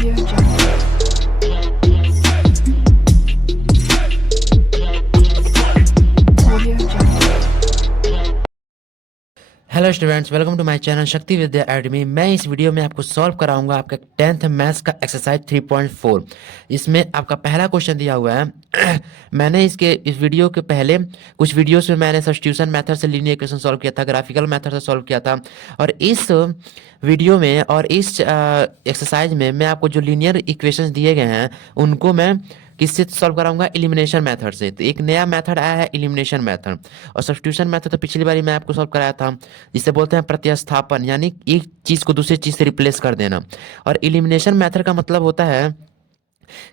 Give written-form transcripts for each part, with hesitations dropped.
Audio Jungle. Audio Jungle. Hello students, welcome to my channel Shakti Vidya academy. मैं इस video में आपको सॉल्व कराऊंगा आपका 10th मैथ्स का एक्सरसाइज 3.4। इसमें आपका पहला क्वेश्चन दिया हुआ है। मैंने इस वीडियो के पहले कुछ वीडियोस में मैंने सब्स्टिट्यूशन मेथड से लीनियर इक्वेशन सॉल्व किया था, ग्राफिकल मेथड से सॉल्व किया था, और इस वीडियो में और इस एक्सरसाइज में मैं आपको जो लीनियर इक्वेशंस दिए गए हैं उनको मैं किससे सॉल्व कराऊंगा? एलिमिनेशन मेथड से। तो एक नया मेथड आया है एलिमिनेशन मेथड, और सब्स्टिट्यूशन मेथड तो पिछली बारी मैं आपको सॉल्व कराया था, जिसे बोलते हैं प्रतिस्थापन, यानी एक चीज को दूसरी चीज से रिप्लेस कर देना। और एलिमिनेशन मेथड का मतलब होता है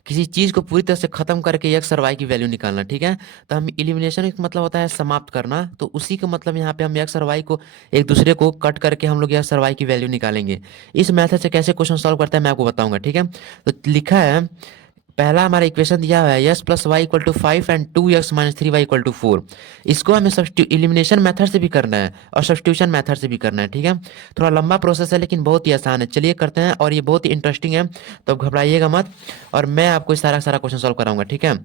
किसी चीज को पूरी तरह से खत्म करके एक्स और वाई की वैल्यू निकालना। ठीक है, तो हम एलिमिनेशन का मतलब होता है समाप्त करना, तो उसी का मतलब यहाँ पे हम एक्स और वाई को एक दूसरे को कट करके हम लोग एक्स और वाई की वैल्यू निकालेंगे। इस मेथड से कैसे क्वेश्चन सॉल्व करते हैं मैं आपको बताऊंगा। ठीक है, तो लिखा है, पहला हमारा इक्वेशन दिया हुआ है x plus y equal to 5 and 2x minus 3y equal to 4। इसको हमें एलिमिनेशन मेथड से भी करना है और सब्स्टिट्यूशन मेथड से भी करना है। ठीक है, थोड़ा लंबा प्रोसेस है लेकिन बहुत ही आसान है। चलिए करते हैं, और ये बहुत ही इंटरेस्टिंग है, तो घबराइएगा मत, और मैं आपको इस सारा सारा क्वेश्चन सॉल्व कराऊंगा। ठीक है,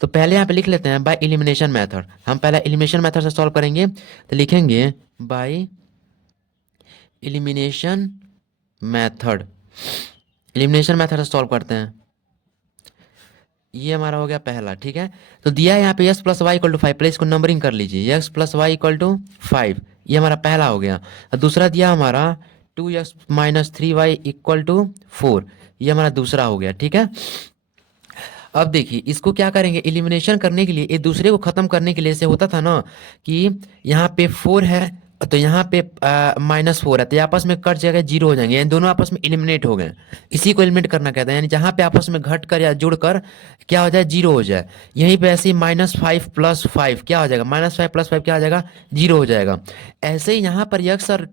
तो पहले यहाँ पे लिख लेते हैं बाय एलिमिनेशन मेथड। हम पहले एलिमिनेशन मेथड से सॉल्व करेंगे, तो लिखेंगे by elimination method. Elimination method से सॉल्व करते हैं, ये हमारा हो गया पहला। ठीक है, तो दिया है यहाँ पे x plus y equal to 5, पहले इसको नंबरिंग कर लीजिए, x plus y equal to 5, ये हमारा पहला हो गया। और दूसरा दिया हमारा 2x minus 3y equal to 4, ये हमारा दूसरा हो गया। ठीक है, अब देखिए इसको क्या करेंगे, एलिमिनेशन करने के लिए, एक दूसरे को खत्म करने के लिए, ऐसे होता था ना कि यहाँ पे 4 है तो यहाँ पे -4 है, तो ये आपस में कट जाएगा, जीरो हो जाएंगे, यानी दोनों आपस में एलिमिनेट हो गए। इसी को एलिमिनेट करना कहते हैं, यानी जहाँ पे आपस में घट कर या जुड़ कर क्या हो जाए, जीरो हो जाए। यहीं पे ऐसे ही -5 प्लस 5 क्या हो जाएगा, -5 प्लस 5 क्या हो जाएगा, जीरो हो जाएगा। ऐसे ही यहाँ पर यक्स और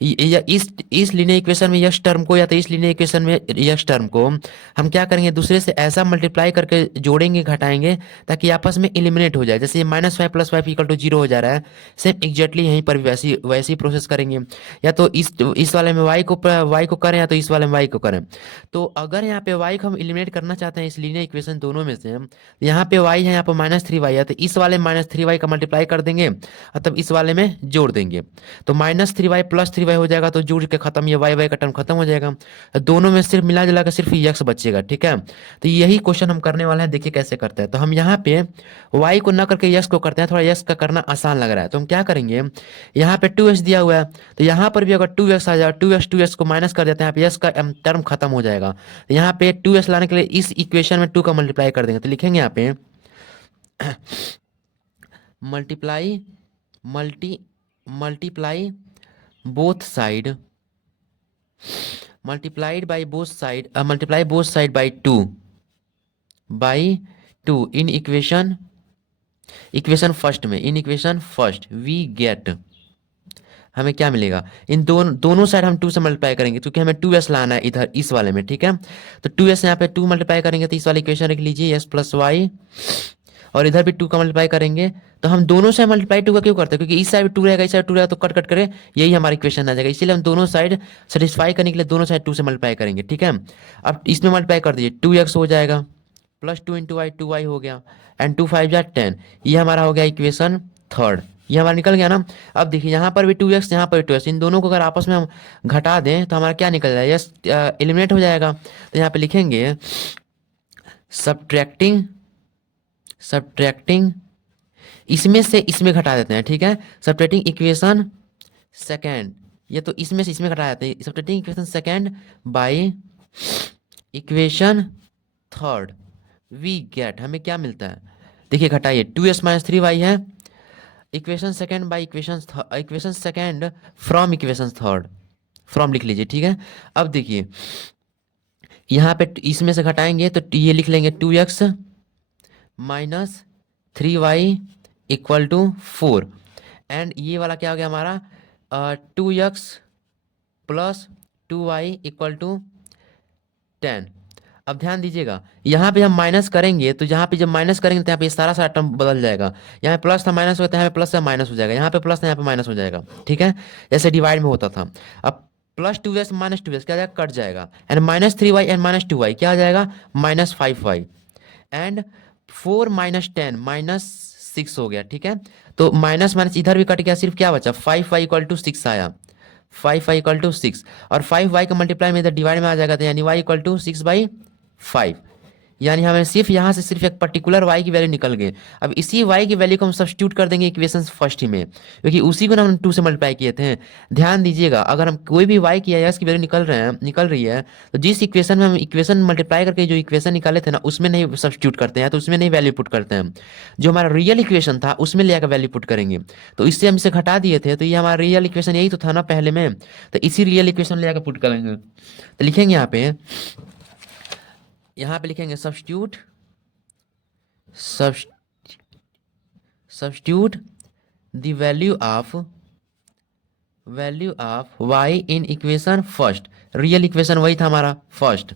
इस लीनियर इक्वेशन में यक्स टर्म को, या तो इस लीनियर इक्वेशन में यक्स टर्म को हम क्या करेंगे, दूसरे से ऐसा मल्टीप्लाई करके जोड़ेंगे, घटाएंगे, ताकि आपस में एलिमिनेट हो जाए। जैसे ये -5 प्लस 5 इक्वल टू जीरो हो जा रहा है, सेम एग्जैक्टली यहीं पर भी वैसी वैसी प्रोसेस करेंगे। या तो इस वाले में y को करें, या तो इस वाले में y को करें। तो अगर यहाँ पे y को हम एलिमिनेट करना चाहते हैं इस लीनियर इक्वेशन दोनों में से, यहाँ पे y है, यहाँ पे -3y है, तो इस वाले में -3y का मल्टीप्लाई कर देंगे और तब इस वाले में जोड़ देंगे, तो -3y प्लस 3y हो जाएगा, तो जोड़ के खत्म, ये y का टर्म खत्म हो जाएगा, दोनों में सिर्फ मिला जुला कर सिर्फ x बचेगा। ठीक है, तो यही क्वेश्चन हम करने वाले हैं, देखिए कैसे करते हैं। तो हम यहाँ पे y को ना करके x को करते हैं, थोड़ा x का करना आसान लग रहा है, तो हम क्या करेंगे, यहाँ पे 2x दिया हुआ है, तो यहाँ पर भी अगर 2x आ जाए, 2x को माइनस कर देते हैं, यहाँ पे s का टर्म खत्म हो जाएगा। तो यहाँ पे 2x लाने के लिए इस इक्वेशन में 2 का मल्टीप्लाई कर देंगे, तो लिखेंगे यहाँ पे multiply multiply both side, multiply both side by two in equation first में, in equation first we get, हमें क्या मिलेगा, इन दोनों साइड हम 2 से मल्टीप्लाई करेंगे, क्योंकि हमें 2s लाना है इधर इस वाले में। ठीक है, तो 2s यहाँ पे 2 मल्टीप्लाई करेंगे, तो इस वाले इक्वेशन लिख लीजिए s प्लस वाई, और इधर भी 2 का मल्टीप्लाई करेंगे। तो हम दोनों साइड मल्टीप्लाई 2 का क्यों करते हैं, क्योंकि इस साइड 2 रहेगा, इस साइड 2 रहेगा, तो कट कट करे यही हमारा इक्वेशन आ जाएगा, इसीलिए हम दोनों साइड सेटिस्फाई करने के लिए दोनों साइड 2 से मल्टीप्लाई करेंगे। ठीक है, अब इसमें मल्टीप्लाई कर दीजिए, 2x हो जाएगा प्लस 2 इंटू वाई, 2y हो गया, एंड 2 5 जा 10, ये हमारा हो गया इक्वेशन थर्ड, ये हमारा निकल गया ना। अब देखिए यहाँ पर भी 2x, यहाँ पर भी 2x, इन दोनों को अगर आपस में हम घटा दें तो हमारा क्या निकल जाएगा, यस एलिमिनेट हो जाएगा। तो यहाँ पे लिखेंगे सब्ट्रैक्टिंग इसमें से इसमें घटा देते हैं। ठीक है, सब्ट्रैक्टिंग इक्वेशन सेकेंड, ये तो इसमें से इसमें घटा देते हैं, subtracting equation second by equation third we get, हमें क्या मिलता है, देखिए घटाइए, 2s माइनस 3y है, equation second by equation second from equation third, from लिख लीजिए। ठीक है, अब देखिए यहाँ पे इसमें से घटाएंगे तो ये लिख लेंगे 2x minus 3y equal to 4, and ये वाला क्या हो गया हमारा 2x plus 2y equal to 10। अब ध्यान दीजिएगा, यहाँ पे हम माइनस करेंगे, तो यहाँ पे जब माइनस करेंगे तो यहाँ पे सारा सारा टर्म बदल जाएगा, यहाँ पे प्लस था माइनस होता है, यहाँ पे प्लस था माइनस हो जाएगा, यहाँ पे प्लस था यहाँ पे माइनस हो जाएगा। ठीक है, जैसे डिवाइड में होता था। अब प्लस 2x माइनस 2x क्या हो जाएगा, कट जाएगा, एंड -3y एंड -2y क्या हो जाएगा, -5y, एंड 4 - 10 -6 हो गया, ठीक है। तो माइनस माइनस इधर भी कट गया, सिर्फ क्या बचा, 5y = 6 आया, 5y = 6, और 5y का मल्टीप्लाई में इधर डिवाइड में आ जाएगा, तो यानी y = 6/5, यानी हमें सिर्फ यहाँ से सिर्फ एक पर्टिकुलर y की वैल्यू निकल गई। अब इसी y की वैल्यू को हम सब्स्टिट्यूट कर देंगे इक्वेशन फर्स्ट ही में, क्योंकि उसी को ना हम 2 से मल्टीप्लाई किए थे। ध्यान दीजिएगा, अगर हम कोई भी y की या s की वैल्यू निकल रही है, तो जिस इक्वेशन में हम इक्वेशन मल्टीप्लाई करके जो इक्वेशन निकाले थे ना, उसमें नहीं सब्स्टिट्यूट करते हैं, तो उसमें नहीं वैल्यू पुट करते हैं, जो हमारा रियल इक्वेशन था उसमें ले आकर वैल्यू पुट करेंगे। तो इससे हम इसे घटा दिए थे, तो ये हमारा रियल इक्वेशन यही तो था ना पहले में, तो इसी रियल इक्वेशन ले आकर पुट करेंगे। तो लिखेंगे यहाँ पे लिखेंगे substitute the value of y in equation first. Real equation वही था हमारा फर्स्ट,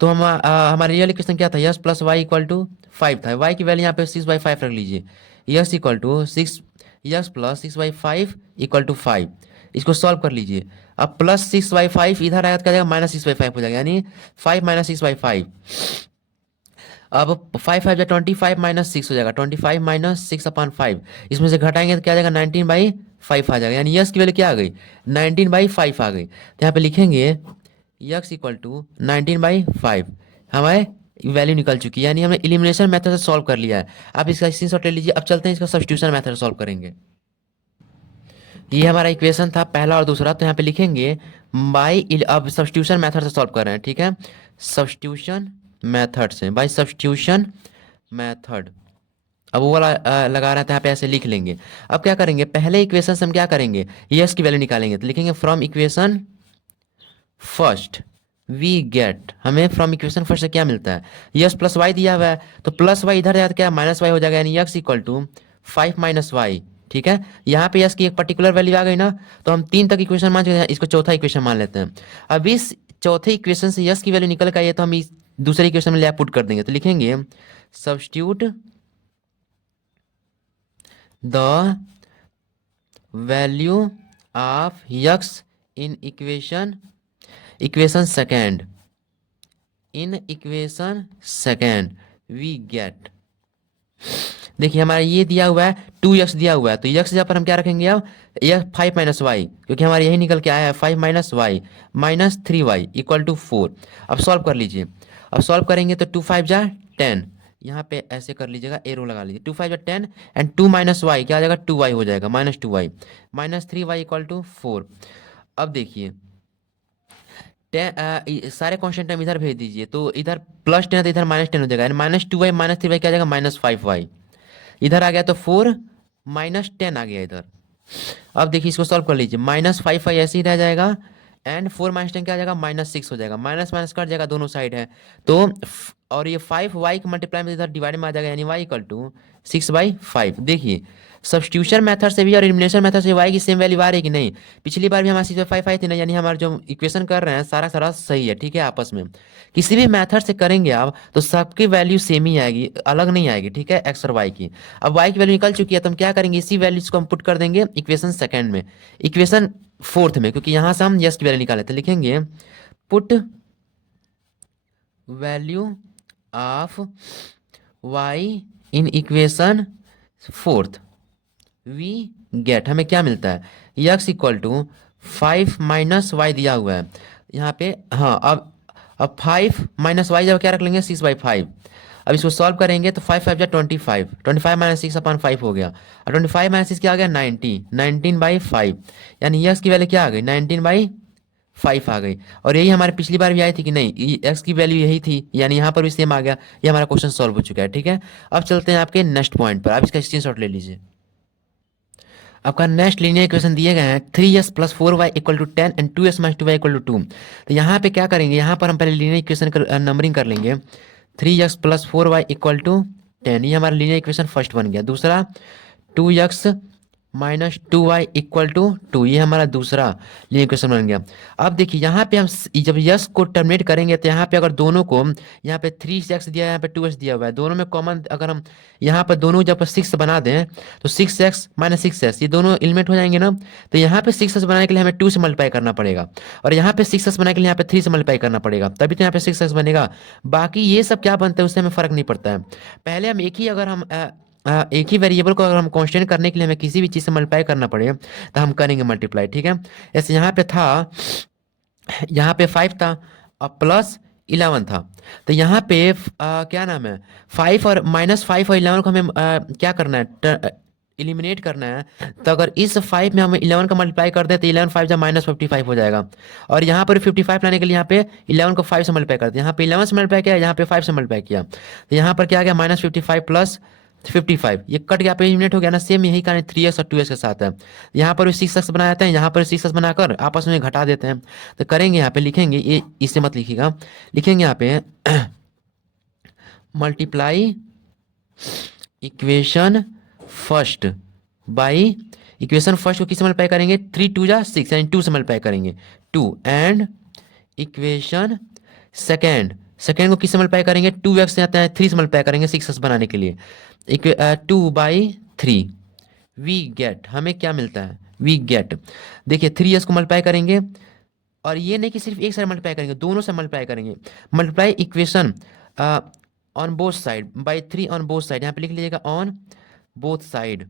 तो हमारा रियल इक्वेशन क्या था, x plus y equal to 5 था, y की वैल्यू यहाँ पे 6/5 रख लीजिए, x equal to 6, x plus 6/5 equal to 5, इसको सॉल्व कर लीजिए। अब प्लस 6/5 इधर आएगा तो क्या जाएगा, -6/5 हो जाएगा, यानी 5 - 6/5। अब 5 5 25 -6 हो जाएगा, 25 - 6/5, इसमें से घटाएंगे तो क्या आ जाएगा, 19/5 आ जाएगा, यानी यस की वैल्यू क्या आ गई, 19/5 आ गई। तो यहाँ पे लिखेंगे यक्स इक्वल टू 19/5, हमारे वैल्यू निकल चुकी है, यानी हमने एलिमिनेशन मेथड से सॉल्व कर लिया है। आप इसका स्क्रीनशॉट ले लीजिए। अब चलते हैं इसका सब्स्टिट्यूशन मेथड सॉल्व करेंगे। ये हमारा इक्वेशन था पहला और दूसरा, तो यहाँ पे लिखेंगे अब सब्स्टिट्यूशन मेथड से सॉल्व कर रहे हैं, ठीक है, सब्स्टिट्यूशन मेथड से, बाय सब्स्टिट्यूशन मेथड। अब वो वाला लगा रहे हैं, तो यहाँ पे ऐसे लिख लेंगे। अब क्या करेंगे, पहले इक्वेशन से हम क्या करेंगे, यस की वैल्यू निकालेंगे, तो लिखेंगे from equation first we get, हमें फ्रॉम इक्वेशन फर्स्ट से क्या मिलता है, यस प्लस वाई दिया हुआ है, तो प्लस वाई इधर जाकर क्या -y हो जाएगा, यानी यक्स इक्वल टू 5 - y, ठीक है। यहाँ पे यस की एक पर्टिकुलर वैल्यू आ गई ना, तो हम 3 तक इक्वेशन मान चुके हैं, इसको चौथा इक्वेशन मान लेते हैं। अब इस चौथे इक्वेशन से यस की वैल्यू निकल कर आई है, तो हम इस दूसरे इक्वेशन में ले पुट कर देंगे, तो लिखेंगे substitute the value of x in equation second we get. देखिए हमारा ये दिया हुआ है 2x दिया हुआ है, तो x जगह पर हम क्या रखेंगे, अब यह 5 - y, क्योंकि हमारा यही निकल के आया है 5 - y -3y इक्वल टू 4। अब सॉल्व कर लीजिए। अब सॉल्व करेंगे तो 2 5 जा 10, यहाँ पे ऐसे कर लीजिएगा, एरो लगा लीजिए, 2 5 जा 10 एंड 2 - y क्या आ जाएगा, 2y हो जाएगा, -2y -3y इक्वल टू 4। अब देखिए सारे कॉन्स्टेंट हम इधर भेज दीजिए, तो इधर +10 है तो इधर -10 हो जाएगा, -2y -3y क्या आ जाएगा, -5y, इधर आ गया तो 4 -10 आ गया इधर। अब देखिए इसको सॉल्व कर लीजिए, -5y ऐसे ही रह जाएगा, एंड 4 - 10 क्या आ जाएगा, -6 हो जाएगा, माइनस माइनस कट जाएगा, दोनों साइड है तो और ये 5y के मल्टीप्लाई में इधर डिवाइड में आ जाएगा, यानी y इक्वल टू 6/5। देखिए सब्स्टिट्यूशन मेथड से भी और एलिमिनेशन मेथड से y की सेम वैल्यू आ रही है कि नहीं, पिछली बार भी हमारे 6/5 आई थी ना, यानी हमारा जो इक्वेशन कर रहे हैं सारा सारा सही है, ठीक है। आपस में किसी भी मेथड से करेंगे आप तो सबकी वैल्यू सेम ही आएगी, अलग नहीं आएगी, ठीक है, एक्स और y की। अब y की वैल्यू निकल चुकी है, तो हम क्या करेंगे, इसी वैल्यूज को हम पुट कर देंगे इक्वेशन सेकेंड में, इक्वेशन फोर्थ में, क्योंकि यहाँ से हम यस की वैल्यू निकाले थे। लिखेंगे put value of y in equation fourth we get, हमें क्या मिलता है, x इक्वल टू 5 - y दिया हुआ है यहाँ पे, हाँ। अब 5 - y जब क्या रख लेंगे, 6/5। अब इसको सॉल्व करेंगे तो 5 5 जा 25, 25 - 6/5 हो गया, और 25 - 6 क्या आ गया, 19/5, यानी x की वैल्यू क्या आ गई, 19/5 आ गई। और यही हमारे पिछली बार भी आई थी कि नहीं, x की वैल्यू यही थी, यानी यहाँ पर भी सेम आ गया। ये हमारा क्वेश्चन सॉल्व हो चुका है, ठीक है। अब चलते हैं आपके नेक्स्ट पॉइंट पर, आप इसका स्क्रीनशॉट ले लीजिए। आपका नेक्स्ट लीनियर इक्वेशन दिए गए हैं 3s + 4y equal to 10 and 2s - 2y equal to 2। तो यहाँ पे क्या करेंगे, यहाँ पर हम पहले लीनियर इक्वेशन नंबरिंग कर लेंगे, 3x + 4y इक्वल टू 10, ये हमारा लीनियर इक्वेशन फर्स्ट बन गया। दूसरा 2x minus 2y equal to 2, ये हमारा दूसरा लीनियर इक्वेशन बन गया। अब देखिए यहाँ पे हम जब यस को टर्मिनेट करेंगे तो यहाँ पे अगर दोनों को, यहाँ पे 3x दिया है, यहाँ पे 2x दिया हुआ है, दोनों में कॉमन अगर हम यहाँ पर दोनों जब 6 बना दें तो 6x माइनस 6s ये दोनों एलिमेंट हो जाएंगे ना। तो यहाँ पे 6s बनाने के लिए हमें 2 से मल्टीप्लाई करना पड़ेगा, और यहाँ पे 6s बनाने के लिए यहाँ पे 3 से मल्टीप्लाई करना पड़ेगा, तभी तो यहाँ पे 6x बनेगा। बाकी ये सब क्या बनता है उससे हमें फर्क नहीं पड़ता है। पहले हम एक ही, अगर हम एक ही वेरिएबल को अगर हम कांस्टेंट करने के लिए हमें किसी भी चीज़ से मल्टीप्लाई करना पड़े तो हम करेंगे मल्टीप्लाई, ठीक है। जैसे यहाँ पे था, यहाँ पे 5 था और प्लस 11 था, तो यहाँ पे क्या नाम है 5 और -5 और 11 को हमें क्या करना है, एलिमिनेट करना है। तो अगर इस 5 में हम 11 का मल्टीप्लाई कर दें तो 11 5 जब -55 हो जाएगा, और यहाँ पर 55 लाने के लिए यहाँ पे 11 को 5 से मल्टीप्लाई करते हैं, यहाँ पे 11 से मल्टीप्लाई किया, यहाँ पे 5 से मल्टीप्लाई किया, तो यहाँ पर क्या आ गया -55 प्लस 55, ये कट गया, पे एलिमिनेट हो गया ना। सेम यही कारण 3x और 2x के साथ है, यहाँ पर भी 6x बना जाते हैं, यहाँ पर 6x बनाकर आपस में घटा देते हैं। तो करेंगे यहाँ पे, लिखेंगे ये, इससे मत लिखिएगा, लिखेंगे यहाँ पे multiply equation first by equation first को किससे मल्टीप्लाई करेंगे, 3 2 जा 6 यानी 2 से मल्टीप्लाई करेंगे 2, एंड इक्वेशन सेकेंड, सेकेंड को किससे मल्टीप्लाई करेंगे, 2x से आता है 3 से मल्टीप्लाई करेंगे 6x बनाने के लिए, 2/3 वी गेट, हमें क्या मिलता है, वी गेट, देखिए 3s को मल्टीप्लाई करेंगे, और ये नहीं कि सिर्फ एक साइड मल्टीप्लाई करेंगे, दोनों से मल्टीप्लाई करेंगे, multiply equation on both side by 3 on both side, यहाँ पे लिख लीजिएगा on both side,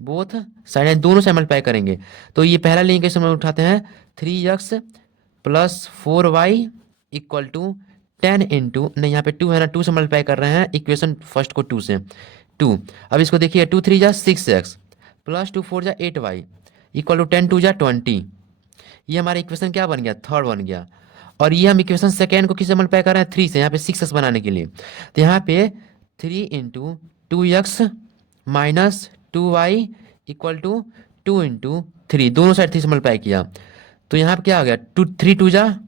both side दोनों से मल्टीप्लाई करेंगे। तो ये पहला लिंक इक्वेशन में उठाते हैं, 3x plus 4y equal to 10 into, नहीं यहाँ पे 2 है ना, 2 से मल्टीप्लाई कर रहे हैं इक्वेशन फर्स्ट को 2 से, 2। अब इसको देखिए 2 3 जा 6x प्लस 2 4 जा 8y इक्वल टू 10 2 जा 20, ये हमारा इक्वेशन क्या बन गया, थर्ड बन गया। और ये हम इक्वेशन सेकेंड को किससे मल्टीप्लाई कर रहे हैं, 3 से, यहाँ पे 6x बनाने के लिए, तो यहाँ पे 3 into 2x minus 2y equal to 2 into 3, दोनों साइड 3 से मल्टीप्लाई किया, तो यहाँ पे क्या आ गया, 3 2 जा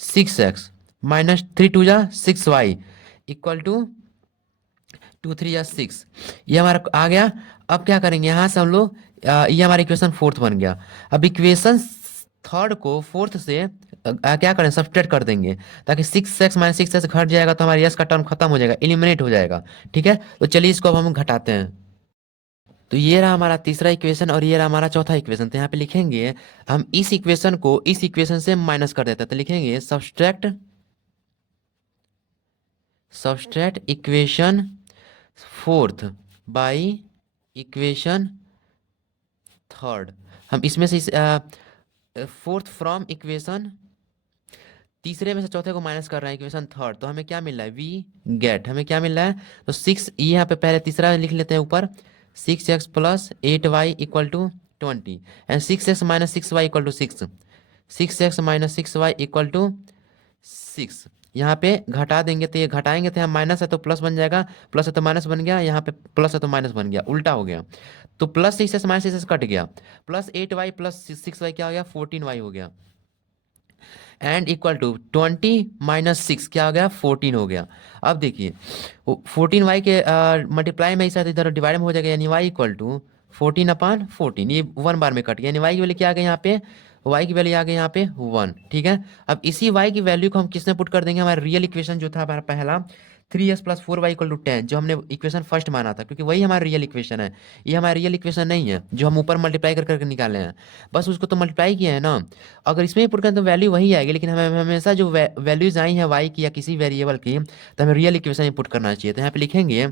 6x माइनस 3 2 जा 6y इक्वल टू 2 3 जा 6, ये हमारा आ गया। अब क्या करेंगे यहाँ से हम लोग, ये हमारा इक्वेशन फोर्थ बन गया। अब इक्वेशन थर्ड को फोर्थ से क्या करें, सब्सट्रैक्ट कर देंगे, ताकि 6x माइनस 6x घट जाएगा तो हमारा यस का टर्म खत्म हो जाएगा, एलिमिनेट हो जाएगा, ठीक है। तो चलिए इसको अब हम घटाते हैं। तो ये रहा हमारा तीसरा इक्वेशन और ये रहा हमारा चौथा इक्वेशन। तो यहाँ पे लिखेंगे हम इस इक्वेशन को इस इक्वेशन से माइनस कर देते हैं, तो लिखेंगे subtract equation fourth by equation third. हम इसमें से फोर्थ फ्रॉम इक्वेशन, तीसरे में से चौथे को माइनस कर रहे हैं इक्वेशन थर्ड, तो हमें क्या मिल रहा है, वी गेट, हमें क्या मिल रहा है, तो 6, ये यहाँ पे पहले तीसरा लिख लेते हैं ऊपर, 6x plus 8y equal to 20 and 6x minus 6y equal to 6, 6x minus 6y equal to 6, यहाँ पे घटा देंगे तो ये घटाएंगे तो यहाँ माइनस है तो प्लस बन जाएगा, प्लस है तो माइनस बन गया, यहाँ पे प्लस है तो माइनस बन गया, उल्टा हो गया। तो plus 6x minus 6x cut गया, प्लस 8y प्लस 6y क्या हो गया, 14y हो गया, एंड इक्वल टू 20 माइनस 6 क्या हो गया, 14 हो गया। अब देखिए 14y के मल्टीप्लाई में इस इधर डिवाइड में हो जाएगा, यानी y इक्वल टू 14/14, ये 1 बार में कट गया, यानी y की वैल्यू क्या आ गई यहाँ पे, y की वैल्यू आ गई यहाँ पे 1, ठीक है। अब इसी y की वैल्यू को हम किसने पुट कर देंगे, हमारा रियल इक्वेशन जो था हमारा पहला 3x plus 4y equal to 10, जो हमने इक्वेशन फर्स्ट माना था, क्योंकि वही हमारा रियल इक्वेशन है, ये हमारा रियल इक्वेशन नहीं है जो हम ऊपर मल्टीप्लाई कर करके निकाले हैं, बस उसको तो मल्टीप्लाई किया है ना। अगर इसमें पुट करें तो वैल्यू वही आएगी, लेकिन हमें हमेशा जो वैल्यूज आई है y की या किसी वेरिएबल की, तो हमें रियल इक्वेशन में पुट करना चाहिए। तो यहाँ पे लिखेंगे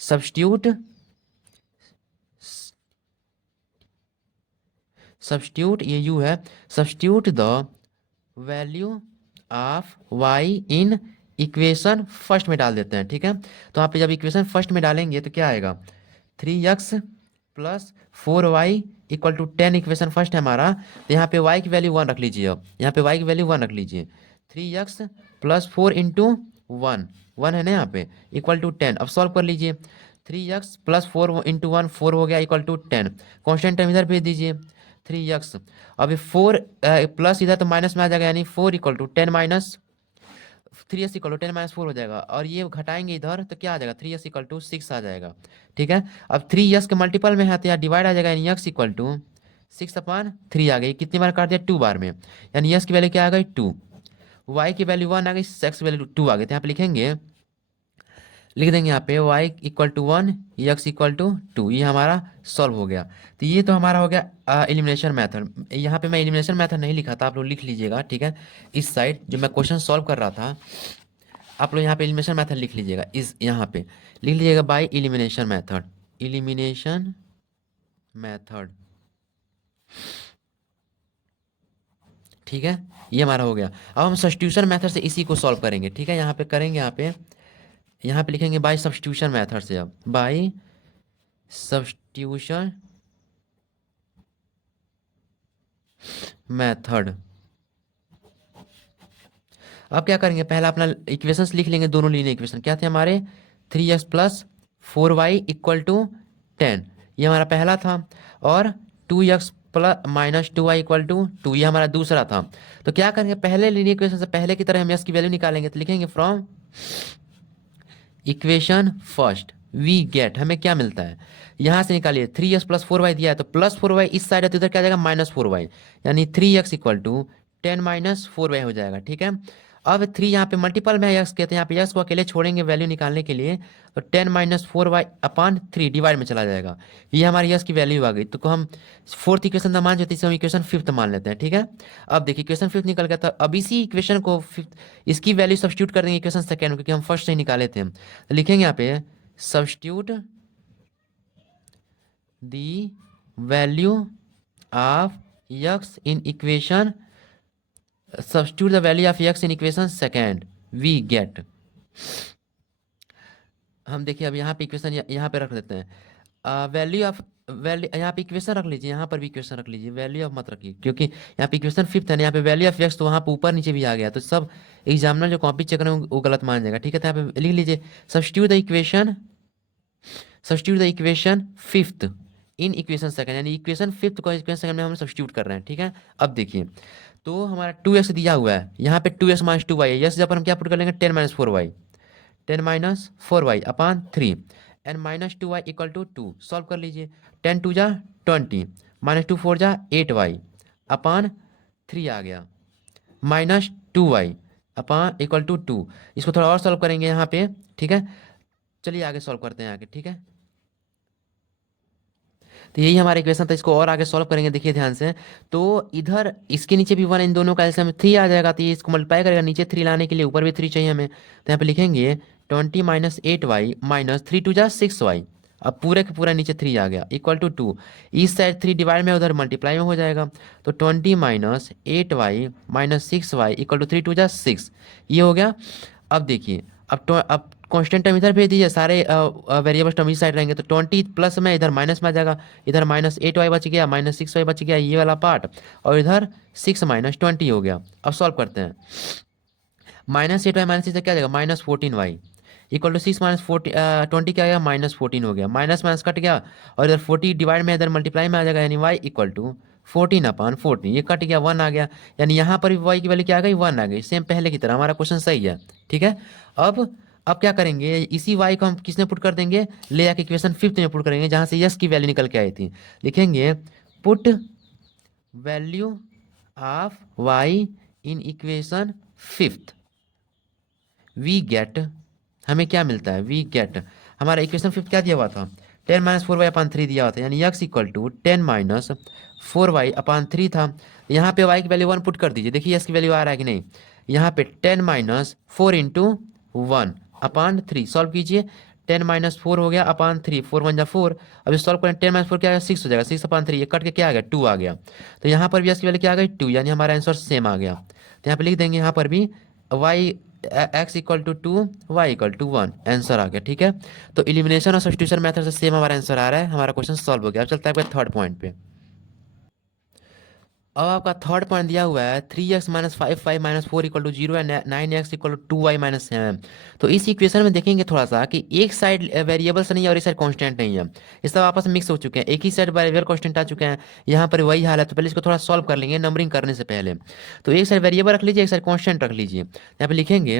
सब्स्टिट्यूट ये u है, substitute the value of y in equation first में डाल देते हैं, ठीक है। तो यहाँ पे जब इक्वेशन फर्स्ट में डालेंगे तो क्या आएगा, 3x plus 4y equal to 10, equation first है हमारा, तो यहाँ पे y की वैल्यू 1 रख लीजिए, अब यहाँ पे y की वैल्यू 1 रख लीजिए, 3x प्लस 4 इंटू 1 है ना यहाँ पे, इक्वल टू 10। अब सॉल्व कर लीजिए, 3x प्लस 4 इंटू 1 4 हो गया इक्वल टू 10, कॉन्स्टेंट टर्म इधर भेज दीजिए 3x, अभी 4 प्लस इधर तो माइनस में आ जाएगा, यानी 4 equal to 10 minus 3s equal to 10 - 4 हो जाएगा, और ये घटाएंगे इधर तो क्या आ जाएगा, 3s इक्वल टू 6 आ जाएगा। ठीक है, अब 3s के मल्टीपल में है तो यहाँ डिवाइड आ जाएगा, यानी x इक्वल टू 6/3 आ गई। कितनी बार काट दिया, 2 बार में, यानी s की वैल्यू क्या आ गई 2, y की वैल्यू 1 आ गई, x की वैल्यू 2 आ गई। तो यहाँ पे लिखेंगे, लिख देंगे यहाँ पे y equal to 1, x equal to 2, ये हमारा सॉल्व हो गया। तो ये तो हमारा हो गया एलिमिनेशन मेथड। यहाँ पे मैं एलिमिनेशन मेथड नहीं लिखा था, आप लोग लिख लीजिएगा। ठीक है, इस साइड जो मैं क्वेश्चन सॉल्व कर रहा था, आप लोग यहाँ पे एलिमिनेशन मेथड लिख लीजिएगा, इस यहाँ पे लिख लीजिएगा by elimination method, elimination method. ठीक है, ये हमारा हो गया। अब हम सब्स्टिट्यूशन मेथड से इसी को सॉल्व करेंगे। ठीक है, यहाँ पे करेंगे, यहाँ पे लिखेंगे बाय सब्स्टिट्यूशन मेथड से। अब बाय सब्स्टिट्यूशन मेथड अब क्या करेंगे, पहला अपना इक्वेशंस लिख लेंगे, दोनों लीनियर इक्वेशन क्या थे हमारे, 3x plus 4y equal to 10, ये हमारा पहला था, और 2x plus minus 2y equal to 2, ये हमारा दूसरा था। तो क्या करेंगे, पहले लीनियर इक्वेशन से पहले की तरह हम x की वैल्यू निकालेंगे। तो लिखेंगे from equation first we get, हमें क्या मिलता है, यहाँ से निकालिए, 3x प्लस 4y दिया है तो प्लस 4y इस साइड है, तो इधर क्या आ जाएगा -4y, यानी 3x इक्वल टू 10 - 4y हो जाएगा। ठीक है, अब 3 यहाँ पे मल्टीपल में x कहते हैं, यहाँ पे x को अकेले छोड़ेंगे वैल्यू निकालने के लिए, तो 10 - 4y अपॉन 3 डिवाइड में चला जाएगा, ये हमारी x की वैल्यू आ गई। तो हम फोर्थ इक्वेशन ना मान जो हम इक्वेशन फिफ्थ मान लेते हैं। ठीक है, अब देखिए इक्वेशन फिफ्थ निकल गया, तो अब इसी इक्वेशन को फिफ्थ, इसकी वैल्यू सब्स्टिट्यूट कर देंगे इक्वेशन सेकेंड में, क्योंकि हम फर्स्ट से ही निकाले थे। तो लिखेंगे यहाँ पे substitute the value of x in equation, substitute the value of x in equation second, we get, हम देखिए अब यहाँ पे इक्वेशन यहाँ पे रख देते हैं, वैल्यू ऑफ वैल्यू, यहाँ पे इक्वेशन रख लीजिए, यहाँ पर भी इक्वेशन रख लीजिए, वैल्यू ऑफ मत रखिए, क्योंकि यहाँ पे इक्वेशन फिफ्थ है ना, यहाँ पे वैल्यू ऑफ एक्स तो वहाँ पे ऊपर नीचे भी आ गया, तो सब एग्जामिनर जो कॉपी चेक करें वो गलत मान जाएगा। ठीक है, तो यहाँ पे लिख लीजिए substitute the equation fifth in equation second, यानी इक्वेशन फिफ्थ को इक्वेशन सेकंड में हम सब्स्टिट्यूट कर रहे हैं। ठीक है, अब देखिए, तो हमारा 2x दिया हुआ है, यहाँ पे 2x माइनस 2y है, यस जब हम क्या पुट कर लेंगे, 10 - 4y upon 3, and -2y equal to 2, solve कर लीजिए, 10 2 जा 20, -2 4 जा 8y अपॉन 3 आ गया, -2y अपॉन इक्वल टू 2, इसको थोड़ा और सॉल्व करेंगे यहाँ पे। ठीक है, चलिए आगे सॉल्व करते हैं आगे। ठीक है, तो यही हमारा इक्वेशन था, इसको और आगे सॉल्व करेंगे, देखिए ध्यान से। तो इधर इसके नीचे भी 1, इन दोनों का एलसीएम 3 आ जाएगा, तो ये इसको मल्टीप्लाई करेगा, नीचे 3 लाने के लिए ऊपर भी 3 चाहिए हमें, तो यहाँ पे लिखेंगे 20 - 8y माइनस 3 2 जा 6y, अब पूरे का पूरा नीचे 3 आ गया इक्वल टू 2, इस साइड 3 डिवाइड में उधर मल्टीप्लाई में हो जाएगा, तो 20 - 8y minus 6y equal to 3 2 जा 6, ये हो गया। अब देखिए, अब कांस्टेंट टर्म इधर भेज दीजिए, सारे वेरिएबल टर्म इस साइड रहेंगे, तो 20 प्लस में इधर माइनस में आ जाएगा, इधर -8y बच गया, -6y बच गया, ये वाला पार्ट, और इधर 6 - 20 हो गया। अब सॉल्व करते हैं, -8y माइनस से क्या आ जाएगा, -14y इक्वल टू 6 - 20 क्या आएगा, -14 हो गया, माइनस माइनस कट गया, और इधर 40 डिवाइड में इधर मल्टीप्लाई में आ जाएगा, यानी y इक्वल टू 14/14, ये कट गया, 1 आ गया, यानी यहाँ पर भी y की वैल्यू क्या आ गई, 1 आ गई, सेम पहले की तरह हमारा क्वेश्चन सही है। ठीक है, अब क्या करेंगे, इसी y को हम किसने पुट कर देंगे, ले जाके इक्वेशन फिफ्थ में पुट करेंगे, जहाँ से यस की वैल्यू निकल के आई थी। लिखेंगे put value of y in equation fifth, we get, हमें क्या मिलता है, वी गेट, हमारा इक्वेशन फिफ्थ क्या दिया हुआ था, 10 - 4y अपॉन 3 दिया हुआ था, यानी x equal to 10 - 4y upon 3 था। यहाँ पे y की वैल्यू 1 पुट कर दीजिए, देखिए x की वैल्यू आ रहा है कि नहीं, यहाँ पे 10 - 4 इंटू 1 अपॉन 3, सॉल्व कीजिए, 10 - 4 हो गया अपॉन 3, 4 1 जा 4, अब सॉल्व करें, 10 - 4 क्या आ गया, 6 हो जाएगा, 6/3, ये कट के क्या आ गया, 2 आ गया, तो यहाँ पर भी x की वैल्यू क्या आ गई, 2, यानी हमारा आंसर सेम आ गया। तो यहाँ पे लिख देंगे, यहाँ पर भी y x equal to 2, y equal to 1, answer आ गया। ठीक है, तो एलिमिनेशन और सब्स्टिट्यूशन मेथड से सेम हमारा आंसर आ रहा है, हमारा क्वेश्चन सॉल्व हो गया। अब चलता है आपका थर्ड पॉइंट पे। अब आपका थर्ड पॉइंट दिया हुआ है 3x - 5y - 4 equal to 0 and 9x equal to 2y - 7। तो इस इक्वेशन में देखेंगे थोड़ा सा कि एक साइड वेरिएबल्स नहीं है और एक साइड कांस्टेंट नहीं है, ये सब आपस में मिक्स हो चुके हैं, एक ही साइड वेरिएबल कांस्टेंट आ चुके हैं, यहाँ पर वही हाल है। तो पहले इसको थोड़ा सॉल्व कर लेंगे नंबरिंग करने से पहले, तो एक साइड वेरिएबल रख लीजिए, एक साइड कांस्टेंट रख लीजिए। यहाँ पे लिखेंगे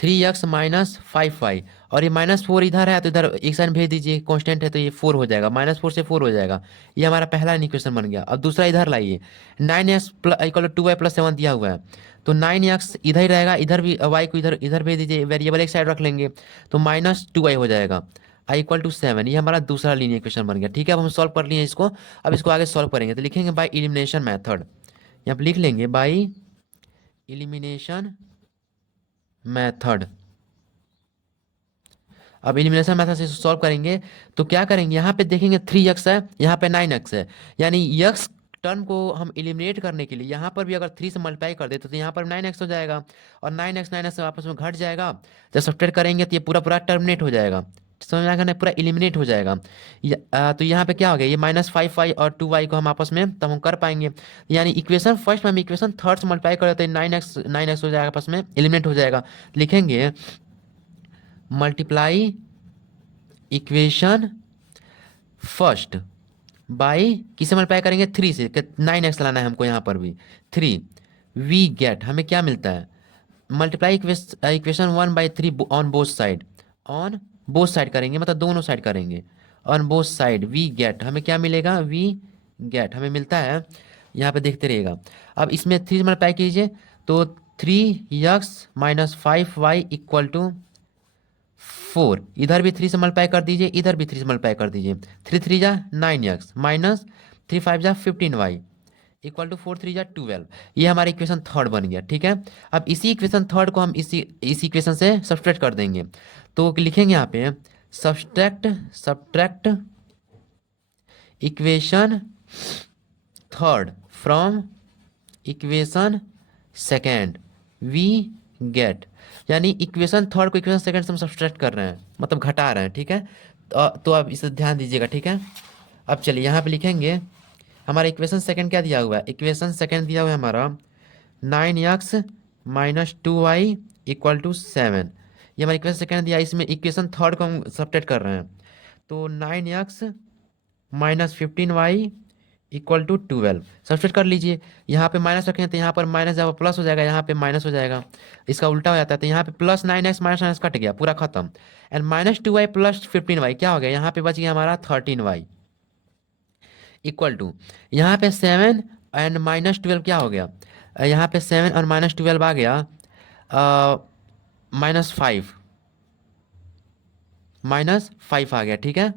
3x माइनस 5y, और ये -4 इधर है तो इधर एक साइड भेज दीजिए, कांस्टेंट है तो ये 4 हो जाएगा, -4 से 4 हो जाएगा। ये हमारा पहला इक्वेशन बन गया। अब दूसरा इधर लाइए, 9x equal to 2y plus 7 दिया हुआ है, तो 9x इधर ही रहेगा, इधर भी y को इधर इधर भेज दीजिए, वेरिएबल एक साइड रख लेंगे तो -2y हो जाएगा, i इक्वल टू 7। ये हमारा दूसरा लीनियर इक्वेशन बन गया। ठीक है, अब हम सॉल्व कर लिए इसको। अब इसको आगे सॉल्व करेंगे तो लिखेंगे बाय एलिमिनेशन मेथड, यहाँ पे लिख लेंगे बाय एलिमिनेशन मेथड। अब एलिमिनेशन मेथड से सॉल्व करेंगे तो क्या करेंगे, यहाँ पे देखेंगे 3x है, यहाँ पे 9x है, यानी x टर्म को हम एलिमिनेट करने के लिए यहाँ पर भी अगर 3 से मल्टीप्लाई कर देते तो यहाँ पर 9x हो जाएगा, और 9x आपस में घट जाएगा। जब सब्ट्रैक्ट करेंगे तो ये पूरा पूरा टर्मिनेट हो जाएगा, समझ में आएगा ना, पूरा एलिमिनेट हो जाएगा। तो यहाँ पे क्या हो गया, ये -5y और 2y को हम आपस में तब हम कर पाएंगे, यानी इक्वेशन फर्स्ट में हम इक्वेशन थर्ड से मल्टीप्लाई कर देते हैं, 9x हो जाएगा, आपस में एलिमिनेट हो जाएगा। लिखेंगे मल्टीप्लाई इक्वेशन फर्स्ट बाई, किसे मल्टीप्लाई करेंगे 3 से, 9x लाना है हमको यहाँ पर भी 3, वी गेट, हमें क्या मिलता है, multiply equation 1/3 on both side, on both side करेंगे मतलब दोनों साइड करेंगे, on both side we get, हमें क्या मिलेगा, वी गेट हमें मिलता है, यहाँ पे देखते रहिएगा। अब इसमें 3 से मल्टीप्लाई कीजिए तो 3x minus 5y equal to 4, इधर भी 3 से मल्टीप्लाई कर दीजिए, इधर भी 3 से मल्टीप्लाई कर दीजिए, 3 3 जा 9x माइनस 3 5 जा 15y इक्वल टू 4 3 जा 12। ये हमारा इक्वेशन थर्ड बन गया। ठीक है, अब इसी इक्वेशन थर्ड को हम इसी इक्वेशन से सब्सट्रैक्ट कर देंगे, तो लिखेंगे यहाँ पे subtract equation third from equation second we get, यानी इक्वेशन थर्ड को इक्वेशन सेकंड से हम सब्सट्रैक्ट कर रहे हैं, मतलब घटा रहे हैं। ठीक है, तो आप इसे ध्यान दीजिएगा। ठीक है, अब चलिए यहाँ पे लिखेंगे हमारा इक्वेशन सेकंड क्या दिया हुआ है, इक्वेशन सेकंड दिया हुआ है हमारा 9x minus 2y equal to 7, ये हमारा इक्वेशन सेकंड दिया, इसमें इक्वेशन थर्ड को हम सब्ट्रैक्ट कर रहे हैं, तो 9x minus 15y equal to 12 subtract कर लीजिए। यहाँ पे माइनस रखें तो यहाँ पर माइनस जब प्लस हो जाएगा, यहाँ पे माइनस हो जाएगा, इसका उल्टा हो जाता है, तो यहाँ पे plus 9x minus 9x cut गया, पूरा खत्म, एंड -2y प्लस 15y क्या हो गया, यहाँ पे बच गया हमारा 13y इक्वल टू, यहाँ पे 7 एंड -12 क्या हो गया, यहाँ पे 7 और -12 आ गया -5 आ गया। ठीक है,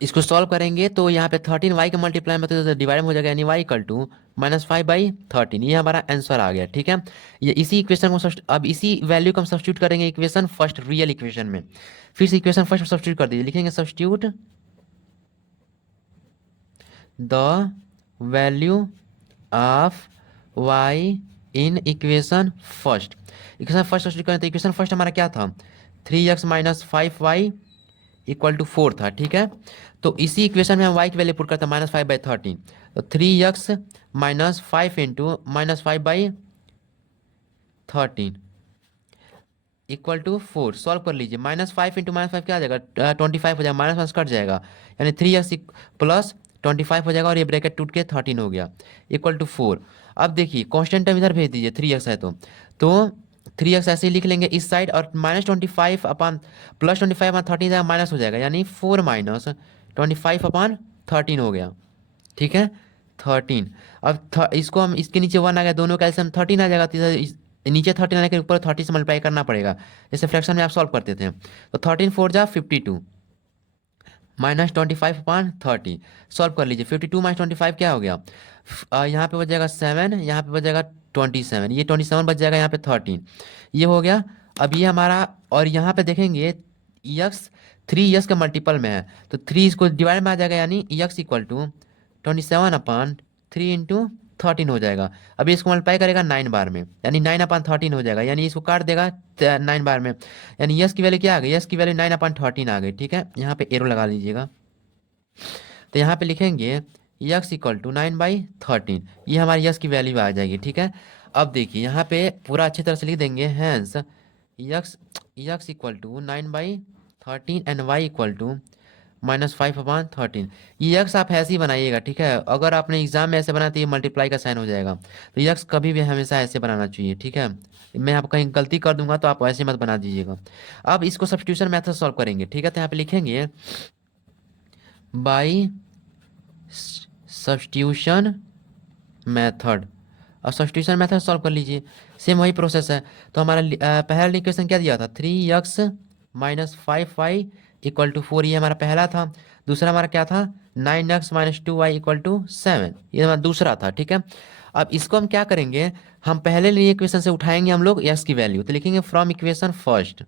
इसको सॉल्व करेंगे तो यहाँ पे 13y के मल्टीप्लाई में तो डिवाइड हो जाएगा, यानी y इक्वल टू -5/13, ये हमारा आंसर आ गया। ठीक है, ये इसी इक्वेशन को अब इसी वैल्यू को हम सब्स्टिट्यूट करेंगे इक्वेशन फर्स्ट रियल इक्वेशन में, फिर से इक्वेशन फर्स्ट सब्स्टिट्यूट कर दीजिए, लिखेंगे substitute the value of y in equation first substitute करें तो इक्वेशन फर्स्ट हमारा क्या था, 3x minus 5y equal to 4 था। ठीक है, तो इसी इक्वेशन में हम y की वैल्यू पुट करते हैं -5/13, तो 3x minus 5 into -5/13 equal to 4, solve कर लीजिए, -5 इंटू -5 क्या आ जाएगा, 25 हो जाएगा, माइनस कट जाएगा, यानी 3x प्लस 25 हो जाएगा, और ये ब्रैकेट टूट के 13 हो गया इक्वल टू 4। अब देखिए कांस्टेंट टर्म इधर भेज दीजिए, 3x है तो 3x ऐसे ही लिख लेंगे इस साइड, और -25 अपन +25/13 जाएगा, माइनस हो जाएगा, यानी 4 माइनस 25/13 हो गया। ठीक है, 13, अब इसको हम इसके नीचे 1 आ गया, दोनों का ऐसे हम 13 आ जाएगा, तो नीचे 13 आने के ऊपर 30 से मल्टीप्लाई करना पड़ेगा, जैसे फ्रैक्शन में आप सॉल्व करते थे, तो 13 4 जा 52 -25/30 सॉल्व कर लीजिए, 52 -25 क्या हो गया, यहाँ पे बच जाएगा 7, यहाँ पे बच जाएगा 27, ये 27 बच जाएगा, यहाँ पे 13, ये हो गया। अब ये हमारा, और यहाँ पे देखेंगे यक्स 3 का मल्टीपल में है, तो 3 इसको डिवाइड में आ जाएगा, यानी यक्स इक्वल टू 27/3 इंटू 13 हो जाएगा। अभी इसको मल्टीप्लाई करेगा 9 बार में, यानी 9/13 हो जाएगा, यानी इसको काट देगा 9 बार में, यानी यस की वैल्यू क्या आ गई, यस की वैल्यू 9/13 आ गई। ठीक है, यहाँ पे एरो लगा लीजिएगा, तो यहाँ पे लिखेंगे यक्स इक्वल टू 9/13, ये हमारी यस की वैल्यू आ जाएगी। ठीक है, अब देखिए यहाँ पे पूरा अच्छी तरह से लिख देंगे, hence x equal to 9/13 and y equal to -5/13। ये यक्स आप ऐसे ही बनाइएगा, ठीक है। अगर आपने एग्जाम में ऐसे बनाया तो ये मल्टीप्लाई का साइन हो जाएगा, तो यक्स कभी भी हमेशा ऐसे बनाना चाहिए, ठीक है। मैं आप कहीं गलती कर दूंगा तो आप ऐसे मत बना दीजिएगा। अब इसको सब्स्टिट्यूशन मेथड सॉल्व करेंगे, ठीक है। तो यहाँ पे लिखेंगे बाई सब्स्टिट्यूशन मेथड। अब सब्स्टिट्यूशन मेथड सॉल्व कर लीजिए, सेम वही प्रोसेस है। तो हमारा पहला इक्वेशन क्या दिया था, 3x - 5y = 4, ये हमारा पहला था। दूसरा हमारा क्या था, 9x - 2y = 7, ये हमारा दूसरा था, ठीक है। अब इसको हम क्या करेंगे, हम पहले लिए इक्वेशन से उठाएंगे हम लोग x की वैल्यू, तो लिखेंगे from equation first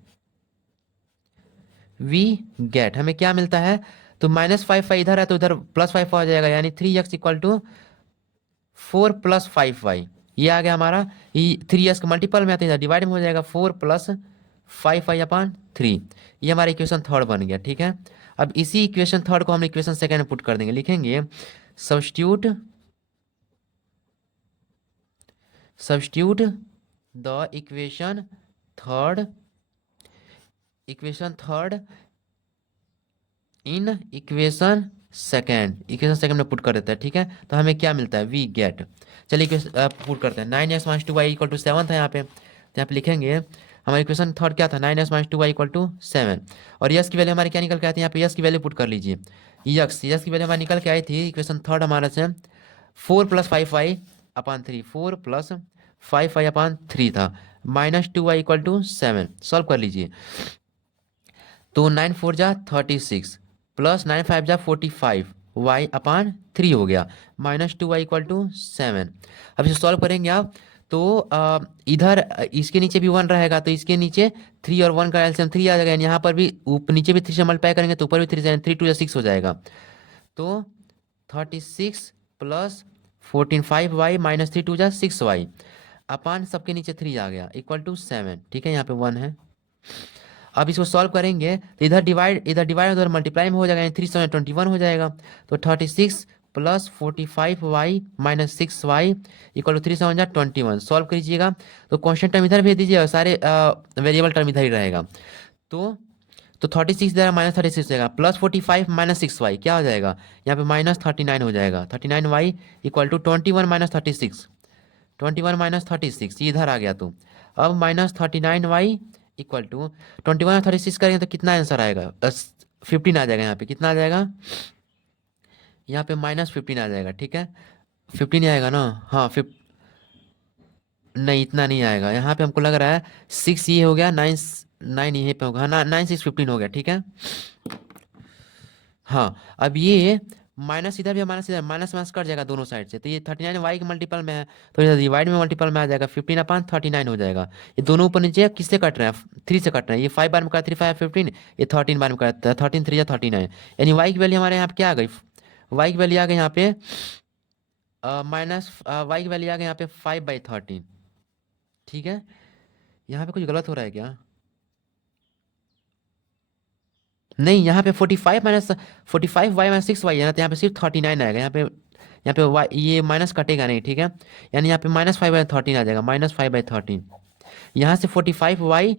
we get, हमें क्या मिलता है, तो -5 इधर है तो इधर +5 हो जाएगा, यानी 3x = 4 + 5y, ये आ गया हमारा। ये 3s का मल्टीपल में आता है, डिवाइड में हो जाएगा 4 + 5y/3, ये हमारा इक्वेशन थर्ड बन गया, ठीक है। अब इसी इक्वेशन थर्ड को हम इक्वेशन सेकंड में पुट कर देंगे, लिखेंगे substitute the equation third in equation second में पुट कर देते हैं, ठीक है। तो हमें क्या मिलता है, वी गेट, चलिए पुट करते हैं। 9x - 2y = 7 था यहाँ पे, तो यहाँ पे लिखेंगे हमारा इक्वेशन थर्ड क्या था, 9x - 2y = 7, और यस की वैल्यू हमारी क्या निकल के आई थी, यहाँ पे यस की वैल्यू पुट कर लीजिए। यस की वैल्यू हमारी निकल के आई थी इक्वेशन थर्ड हमारा से 4 + 5y/3, 4 + 5y/3 था, -2y = 7, सॉल्व कर लीजिए। तो 9 4 जा 36 प्लस 9 5 जा 45 y/3 हो गया, -2y = 7। अब इसे सॉल्व करेंगे आप, तो इधर इसके नीचे भी 1 रहेगा, तो इसके नीचे 3 और 1 का एलसीएम 3 आ जाएगा, यानी यहाँ पर भी नीचे भी 3 से मल्टीप्लाई करेंगे तो ऊपर भी 3 से, 3 2 6 हो जाएगा। तो 36 प्लस 14 5y - 3 2 6y अपान सबके नीचे 3 आ गया = 7, ठीक है। यहाँ पे 1 है। अब इसको सॉल्व करेंगे तो इधर डिवाइड उधर मल्टीप्लाई में हो जाएगा, यानी 3 7 21 हो जाएगा। तो 36 प्लस 45y - 6y = 3 7 21, सॉल्व कीजिएगा। तो कांस्टेंट टर्म इधर भेज दीजिए और सारे वेरिएबल टर्म इधर ही रहेगा। तो 36 इधर -36 हो जाएगा, प्लस 45 - 6y क्या हो जाएगा, यहाँ पे -39 हो जाएगा, 39y = 21 - 36, 21 - 36 ये इधर आ गया। तो अब -39y = 21 36 करेंगे तो कितना आंसर आएगा, 15 आ जाएगा। यहाँ पे कितना आ जाएगा, यहाँ पे -15 आ जाएगा, ठीक है। 15 ही आएगा ना, हाँ नहीं इतना नहीं आएगा, यहाँ पे हमको लग रहा है 6 ये हो गया, 9 9 यहीं पे होगा, हाँ ना, 9 6 15 हो गया, ठीक है। हाँ अब ये माइनस इधर भी, माइनस इधर, माइनस माइनस कट जाएगा दोनों साइड से, तो ये 39 वाई के मल्टीपल में है, तो इधर डिवाइड में मल्टीपल में आ जाएगा, 15/39 हो जाएगा। ये दोनों ऊपर नीचे किससे कट रहे हैं, 3 से कट रहे हैं, ये 5 बार में कटा 3 5 15, ये 13 बार में कटा 13 3 39, यानी वाई की वैल्यू हमारे यहाँ पे क्या आ गई, वाई की वैल्यू आ गई यहाँ पे वाई की वैल्यू आ गई यहाँ पे 5/13, ठीक है। यहाँ पे कुछ गलत हो रहा है क्या, नहीं यहाँ पे 45 वाई -6 वाई है ना, तो यहाँ पे सिर्फ 39 आएगा, यहाँ पे वाई ये माइनस कटेगा नहीं, ठीक है। यानी यहाँ पे -5/13 आ जाएगा, -5/13। यहाँ से 45y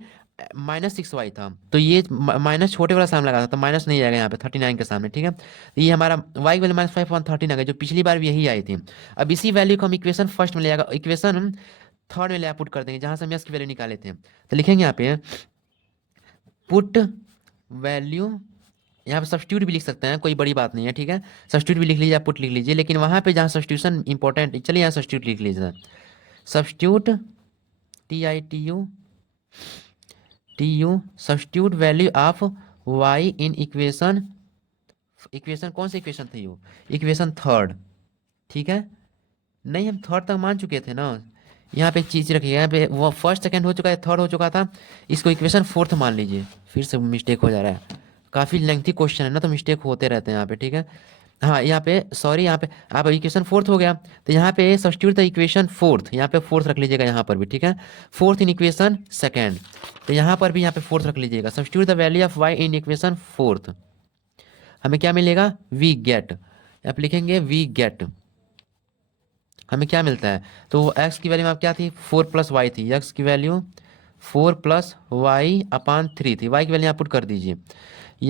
-6y था, तो ये माइनस छोटे वाला सामने लगा था, तो माइनस नहीं आएगा यहाँ पे 39 के सामने, ठीक है। तो ये हमारा y की वैल्यू -5/13 आ गया, जो पिछली बार भी यही आई थी। अब इसी वैल्यू को हम इक्वेशन फर्स्ट में ले आएगा, इक्वेशन थर्ड में ले पुट कर देंगे, जहाँ से हम s की वैल्यू निकाले थे। तो लिखेंगे यहाँ पे पुट वैल्यू, यहाँ पे सब्स्टिट्यूट भी लिख सकते हैं, कोई बड़ी बात नहीं है, ठीक है। सब्स्टिट्यूट भी लिख लीजिए, पुट लिख लीजिए, लेकिन वहाँ पे जहाँ सब्स्टिट्यूशन इंपॉर्टेंट, चलिए यहाँ सब्स्टिट्यूट लिख लीजिए। Substitute TITU substitute value of y in equation कौन सी इक्वेशन थी वो, इक्वेशन थर्ड, ठीक है। नहीं हम थर्ड तक मान चुके थे ना, यहाँ पे एक चीज़ रखिए, यहाँ पे वो फर्स्ट सेकंड हो चुका है, थर्ड हो चुका था, इसको इक्वेशन फोर्थ मान लीजिए, फिर से मिस्टेक हो जा रहा है, काफ़ी लेंथी क्वेश्चन है ना, तो मिस्टेक होते रहते हैं यहाँ पे, ठीक है। हाँ यहाँ पे सॉरी, यहाँ पे आप इक्वेशन फोर्थ हो गया, तो यहाँ पे सब्स्टिट्यूट द इक्वेशन फोर्थ, यहाँ पे फोर्थ रख लीजिएगा, यहाँ पर भी, ठीक है। फोर्थ इन इक्वेशन सेकेंड, तो यहाँ पर भी यहाँ पे फोर्थ रख लीजिएगा। Substitute the value of y in equation fourth, हमें क्या मिलेगा, वी गेट, यहाँ पे लिखेंगे वी गेट, हमें क्या मिलता है, तो x की वैल्यू आप क्या थी, 4 + y थी, x की वैल्यू 4 + y/3 थी, y की वैल्यू आप पुट कर दीजिए,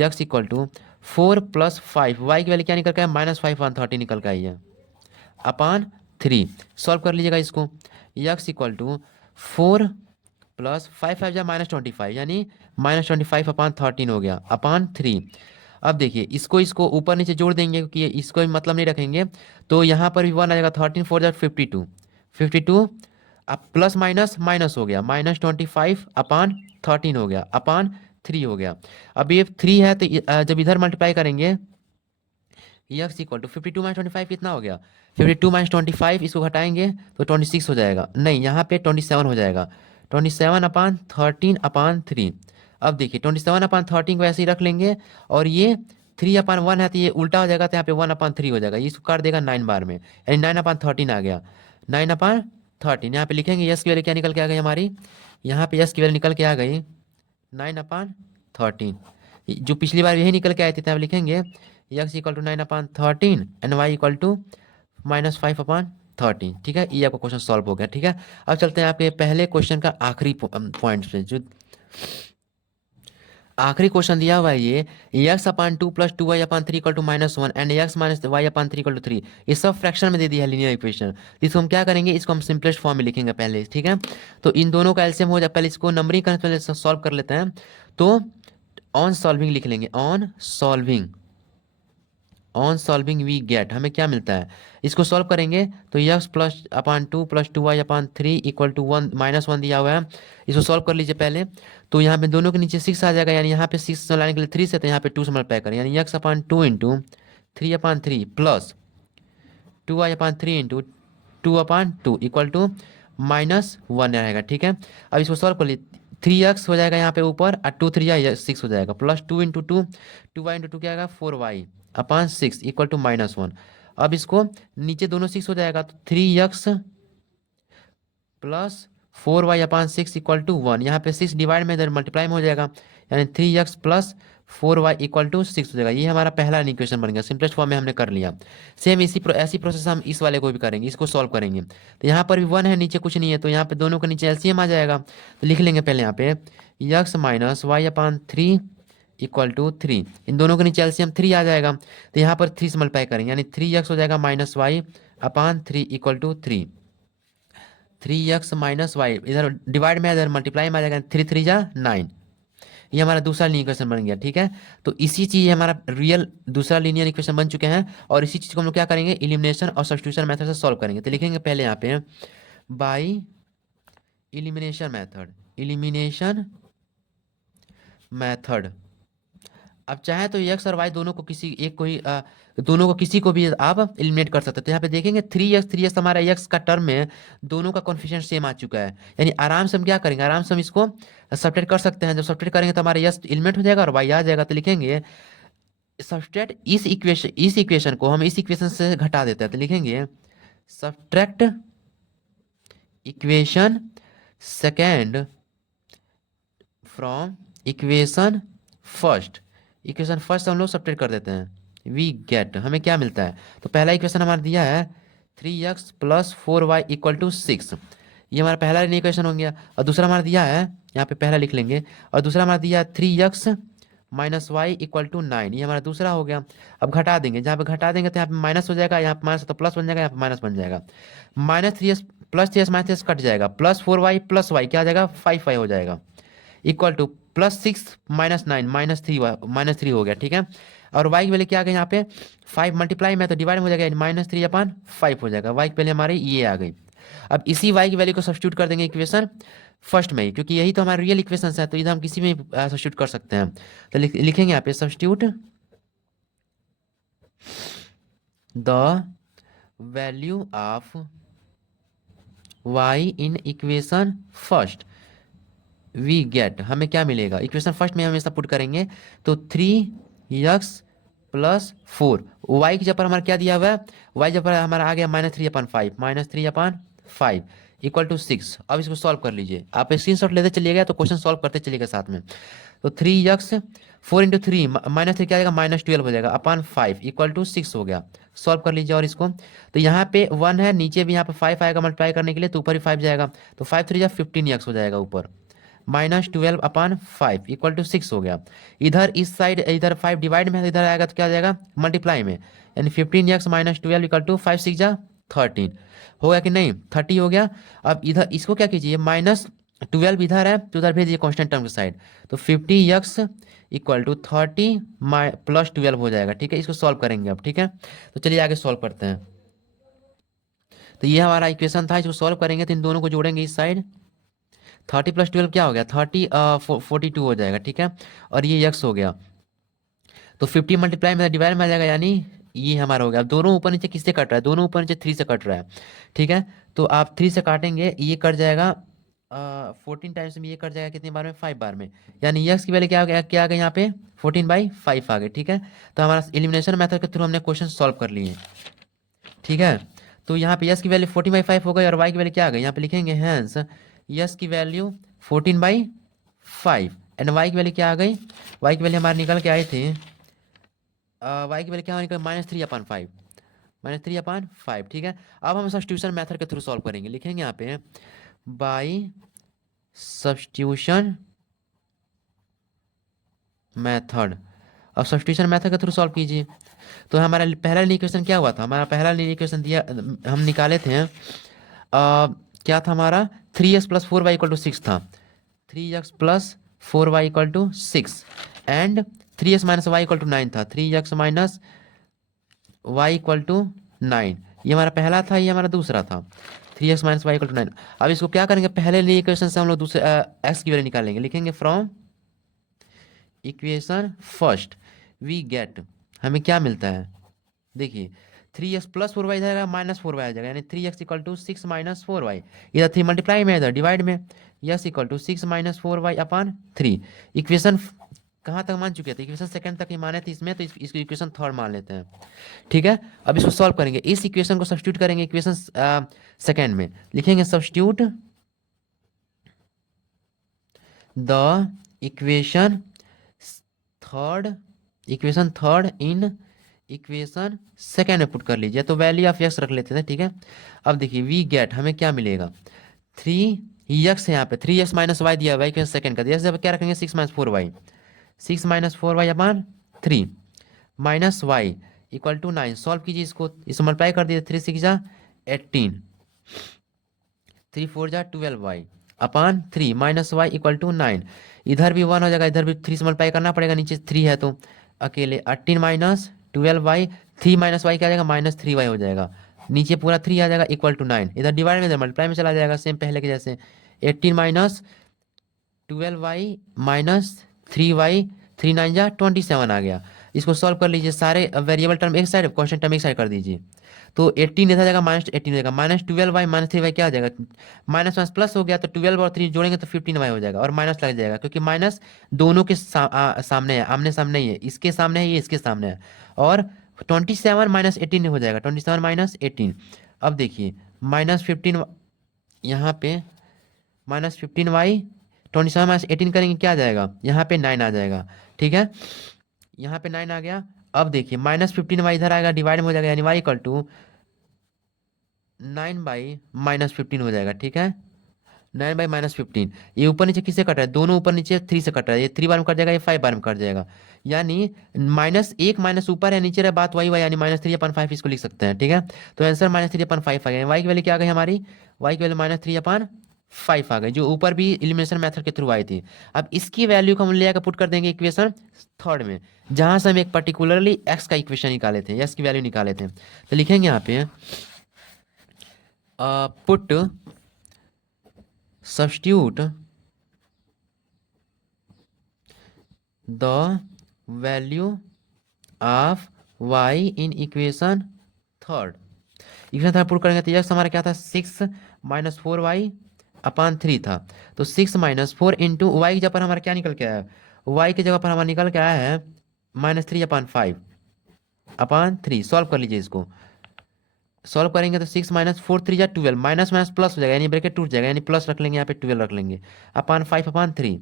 x = 4 प्लस 5, वाई की वैल्यू क्या निकल के आया, -5/30 निकल के आई है, अपान 3। सॉल्व कर लीजिएगा इसको। यक्स इक्वल टू 4 प्लस 5 जा -25 यानी -25/13 हो गया, अपान 3। अब देखिए इसको इसको ऊपर नीचे जोड़ देंगे क्योंकि इसको भी मतलब नहीं रखेंगे, तो यहाँ पर भी 1 आ जाएगा, 13 4 जा 52, 52 अब प्लस माइनस माइनस हो गया, -25/13 हो गया, अपान 3 हो गया। अब ये 3 है तो जब इधर मल्टीप्लाई करेंगे, यक्स इक्वल टू 52 माइनस 25 कितना हो गया, 52 माइनस 25, इसको घटाएंगे तो 26 हो जाएगा, नहीं यहाँ पे 27 हो जाएगा, 27/13/3। अब देखिए 27/13 को ऐसे ही रख लेंगे, और ये 3/1 है तो ये उल्टा हो जाएगा, तो यहाँ पे 1/3 हो जाएगा, इसको काट देगा 9 बार में, यानी 9/13 आ गया, 9/13। यहाँ पे लिखेंगे यस की वैल्यू क्या निकल के आ गई हमारी, यहाँ पे यस की वैल्यू निकल के आ गई 9/13, जो पिछली बार यही निकल के आए थे, तब लिखेंगे x equal to 9/13 and y equal to -5/13। ठीक है, ये आपका क्वेश्चन सॉल्व हो गया। ठीक है, अब चलते हैं आपके पहले क्वेश्चन का आखिरी पॉइंट पे, जो आखिरी क्वेश्चन दिया हुआ है ये, x/2 + 2y/3 equal to -1 and x - y/3 equal to 3। ये सब फ्रैक्शन में दे दिया है लीनियर इक्वेशन। इसको हम क्या करेंगे, इसको हम सिंपलेस्ट फॉर्म में लिखेंगे पहले। ठीक है, तो इन दोनों का एलसीएम हो जाए, पहले इसको नंबरिंग करने से पहले सॉल्व कर लेते हैं। तो ऑन सॉल्विंग लिख लेंगे, ऑन सॉल्विंग वी गेट, हमें क्या मिलता है, इसको सॉल्व करेंगे तो x/2 + 2y/3 इक्वल टू 1 -1 दिया हुआ है। इसको सॉल्व कर लीजिए पहले, तो यहाँ पे दोनों के नीचे 6 आ जाएगा, यानी यहाँ पे 6 लाने के लिए 3 से, तो यहाँ पे 2 से मल्टीप्लाई करें, यानी x/2 into 3/3 plus 2y/3 into 2/2 equal to -1 रहेगा। ठीक है, अब इसको सॉल्व कर लीजिए, 3x हो जाएगा यहाँ पे ऊपर, और 2 3 6 हो जाएगा, प्लस 2 इंटू 2, 2y इंटू 2 क्या आएगा 4y/6 इक्वल टू -1। अब इसको नीचे दोनों 6 हो जाएगा, तो 3x plus 4y/6 equal to 1, यहाँ पे 6 डिवाइड में इधर मल्टीप्लाई में हो जाएगा, यानी 3x plus 4y equal to 6 हो जाएगा। ये हमारा पहला इक्वेशन बन गया, सिंपलेस्ट फॉर्म में हमने कर लिया। सेम ऐसी प्रोसेस हम इस वाले को भी करेंगे, इसको सॉल्व करेंगे। तो यहाँ पर भी 1 है, नीचे कुछ नहीं है, तो यहाँ पे दोनों के नीचे एलसीएम आ जाएगा, तो लिख लेंगे पहले यहाँ पे x - y/3 इक्वल टू 3, इन दोनों के नीचे एलसीएम 3 आ जाएगा, तो यहाँ पर 3 से मल्टीप्लाई करेंगे, यानी 3x हो जाएगा -y/3 equal to 3, 3x - y इधर डिवाइड में, इधर मल्टीप्लाई में आ जाएगा, 3 3 जा 9। ये हमारा दूसरा लीनियर इक्वेशन बन गया। ठीक है, तो इसी चीज हमारा रियल दूसरा लीनियर इक्वेशन बन चुके हैं, और इसी चीज को हम लोग क्या करेंगे, एलिमिनेशन और सब्स्टिट्यूशन मेथड से सॉल्व करेंगे। तो लिखेंगे पहले यहाँ पे बाय एलिमिनेशन मेथड। अब चाहे तो एक्स और वाई दोनों को दोनों को किसी को भी आप एलिमिनेट कर सकते हैं। तो यहाँ पे देखेंगे 3x हमारा x का टर्म में दोनों का कॉन्फिडेंस सेम आ चुका है, यानी आराम से हम क्या करेंगे, आराम से हम इसको सब्ट्रैक्ट कर सकते हैं। जब सब्ट्रैक्ट करेंगे तो हमारा x एलिमिनेट हो जाएगा और y आ जाएगा। तो लिखेंगे सब्ट्रैक्ट इस इक्वेशन को हम इस इक्वेशन से घटा देते हैं, तो लिखेंगे subtract equation second from equation first. Equation first हम लोग सब्ट्रैक्ट कर देते हैं, वी गेट, हमें क्या मिलता है, तो पहला इक्वेशन हमारा दिया है 3x plus 4y equal to 6, ये हमारा पहला इक्वेशन हो गया। और दूसरा हमारा दिया है, यहाँ पे पहला लिख लेंगे, और दूसरा हमारा दिया है 3x - y इक्वल टू 9, ये हमारा दूसरा हो गया। अब घटा देंगे, जहाँ पे घटा देंगे तो यहाँ पे माइनस हो जाएगा, यहाँ पे माइनस तो प्लस बन जाएगा, यहाँ पे माइनस बन जाएगा, -3x plus 3x -3x cut जाएगा, प्लस 4y प्लस y क्या आ जाएगा 5y हो जाएगा, इक्वल टू +6 - 9 -3 हो गया। ठीक है, और y की वैल्यू क्या आ गई यहाँ पे 5 मल्टीप्लाई में तो डिवाइड हो जाएगा, -3/5 हो जाएगा। y की वैल्यू हमारी ये आ गई। अब इसी y की वैल्यू को सब्स्टिट्यूट कर देंगे इक्वेशन फर्स्ट में ही, क्योंकि यही तो हमारा रियल इक्वेशन है, तो इधर हम किसी में सब्स्टिट्यूट कर सकते हैं। तो लिखेंगे यहाँ पे substitute the value of y in equation first, we get, हमें क्या मिलेगा, इक्वेशन फर्स्ट में हम हमेशा पुट करेंगे, तो 3x प्लस 4, y की जगह पर हमारा क्या दिया हुआ है, y जगह पर हमारा आ गया -3/5 इक्वल टू 6। अब इसको सॉल्व कर लीजिए, आप स्क्रीनशॉट लेते चलिएगा तो क्वेश्चन सॉल्व करते चलिएगा साथ में। तो 3x 4 इंटू 3 -3 क्या आएगा -12 हो जाएगा, अपान 5 इक्वल टू 6 हो गया। सॉल्व कर लीजिए, और इसको तो यहाँ पे 1 है, नीचे भी यहाँ पे 5 आएगा मल्टीप्लाई करने के लिए, तो ऊपर ही 5 जाएगा, तो 5 3 15x हो जाएगा ऊपर, -12/5 इक्वल टू 6 हो गया। इधर इस साइड इधर 5 डिवाइड में है, इधर आएगा तो क्या आ जाएगा मल्टीप्लाई में, यानी 15x - 12 इक्वल टू 5 6 जा 13 हो गया कि नहीं, 30 हो गया। अब इधर इसको क्या कीजिए, -12 इधर है तो उधर भेजिए कांस्टेंट टर्म के साइड, तो 50x इक्वल टू 30 + 12 हो जाएगा। ठीक है, इसको सॉल्व करेंगे अब। ठीक है, तो चलिए आगे सॉल्व करते हैं। तो ये हमारा इक्वेशन था, इसको सॉल्व करेंगे तो इन दोनों को जोड़ेंगे इस साइड, 30 + 12 क्या हो गया 42 हो जाएगा। ठीक है, और ये x हो गया, तो 50 मल्टीप्लाई में डिवाइड में आ जाएगा, यानी ये हमारा हो गया। अब दोनों ऊपर नीचे किससे कट रहा है, दोनों ऊपर नीचे 3 से कट रहा है। ठीक है, तो आप 3 से काटेंगे, ये कट जाएगा 14 टाइम्स में, ये कट जाएगा कितनी बार में 5 बार में, यानी यक्स की वैल्यू क्या आ गई यहाँ पे 14/5 आ गई। ठीक है, तो हमारा एलिमिनेशन मेथड के थ्रू हमने क्वेश्चन सॉल्व कर लिए। ठीक है, तो यहाँ पे यस की वैल्यू 14/5 हो गई, और वाई की वैल्यू क्या आ गई, यहाँ पे लिखेंगे हैंस यस की वैल्यू 14/5 एंड वाई की वैल्यू क्या आ गई, वाई की वैल्यू हमारे निकल के आई थी, वाई की वैल्यू क्या निकल -3/5, -3/5। ठीक है, अब हम सब्स्टिट्यूशन मेथड के थ्रू सॉल्व करेंगे, लिखेंगे यहाँ पे बाई सब्स्टिट्यूशन मेथड। अब सब्स्टिट्यूशन मेथड के थ्रू सॉल्व कीजिए। तो हमारा पहला इक्वेशन क्या हुआ था, हमारा पहला इक्वेशन दिया हम निकाले थे क्या था हमारा 3x + 4y = 6 था, 3x + 4y = 6 and 3x - y = 9 था, 3x - y = 9। ये हमारा पहला था, ये हमारा दूसरा था, 3x - y = 9। अब इसको क्या करेंगे, पहले इक्वेशन से हम लोग दूसरे x की वैल्यू निकालेंगे, लिखेंगे from equation first we get, हमें क्या मिलता है, देखिए 3x + 4y इधर -4y आ जाएगा, यानी 3x = 6 - 4y, इधर 3 मल्टीप्लाई में इधर डिवाइड में, यस = 6 - 4y/3। इक्वेशन कहाँ तक मान चुके थे, इक्वेशन सेकंड तक ही माने थे इसमें, तो इसको इक्वेशन थर्ड मान लेते हैं। ठीक है, अब इसको सॉल्व करेंगे, इस इक्वेशन को सब्स्टिट्यूट करेंगे इक्वेशन सेकंड में, लिखेंगे substitute the equation third in equation second में पुट कर लीजिए, तो वैल्यू ऑफ एक्स रख लेते थे। ठीक है, अब देखिए वी गेट हमें क्या मिलेगा, 3x है यहाँ पे, 3x - y दिया हुआ है इक्वेशन सेकेंड का, जैसे क्या रखेंगे 6 - 4y, 6 - 4y/3 minus y = 9। Solve कीजिए इसको, इस मल्टीप्लाई कर दीजिए, 3 6 जा 18, 3 4 जा 12y/3 माइनस y = 9। इधर भी 1 हो जाएगा, इधर भी 3 से मल्टीप्लाई करना पड़ेगा, नीचे 3 है तो अकेले 18 - 12y, 3 - y क्या आ जाएगा -3y हो जाएगा, नीचे पूरा 3 आ जाएगा = 9, इधर डिवाइड में इधर मल्टीप्लाई में चला जाएगा, सेम पहले के जैसे 18 - 12y - 3y, 3 9 जा 27 आ गया। इसको सॉल्व कर लीजिए, सारे वेरिएबल टर्म एक साइड, कांस्टेंट टर्म एक साइड कर दीजिए, तो 18 इधर जाएगा -18 हो जाएगा, -12y - 3y क्या आ जाएगा, माइनस प्लस हो गया, तो 12 और 3 जोड़ेंगे तो 15y हो जाएगा, और माइनस लग जाएगा क्योंकि माइनस दोनों के सामने है, आमने सामने ही है, इसके सामने है, ये इसके सामने है, और 27 - 18 हो जाएगा, 27 - 18। अब देखिए -15 यहाँ पे -15y, 27 - 18 करेंगे क्या आ जाएगा, यहाँ पे 9 आ जाएगा। ठीक है, यहाँ पे 9 आ गया। अब देखिए -15y इधर आएगा, डिवाइड में हो जाएगा, यानी y = 9/-15 हो जाएगा। ठीक है, 9/-15, ये ऊपर नीचे किससे कट रहा है, दोनों ऊपर नीचे 3 से कट रहा है, ये 3 बार में कट जाएगा, ये 5 बार में कट जाएगा, यानी -1 माइनस ऊपर है नीचे है, बात वही हुआ, यानी -3/5 इसको लिख सकते हैं। ठीक है, तो आंसर -3/5 आ गया, वाई की वैल्यू क्या आ गई हमारी, वाई की वैल्यू -3/5 आ गई, जो ऊपर भी एलिमिनेशन मेथड के थ्रू आई थी। अब इसकी वैल्यू को हम ले आकर पुट कर देंगे इक्वेशन थर्ड में, जहां से हम एक पर्टिकुलरली एक्स का इक्वेशन निकाले थे, एक्स की वैल्यू निकाले थे, तो लिखेंगे यहाँ पे put substitute the value of y in equation third. Equation third put करेंगे तो यक्स हमारा क्या था 6 - 4y/3 था, तो 6 - 4 इंटू वाई की जगह पर हमारा क्या निकल के आया है, y की जगह पर हमारा निकल के आया है -3/5/3। सॉल्व कर लीजिए इसको, सॉल्व करेंगे तो 6 - 4 3 जा 12, माइनस माइनस प्लस हो जाएगा, यानी ब्रैकेट टूट जाएगा, यानी प्लस रख लेंगे, यहाँ पे 12 रख लेंगे /5/3।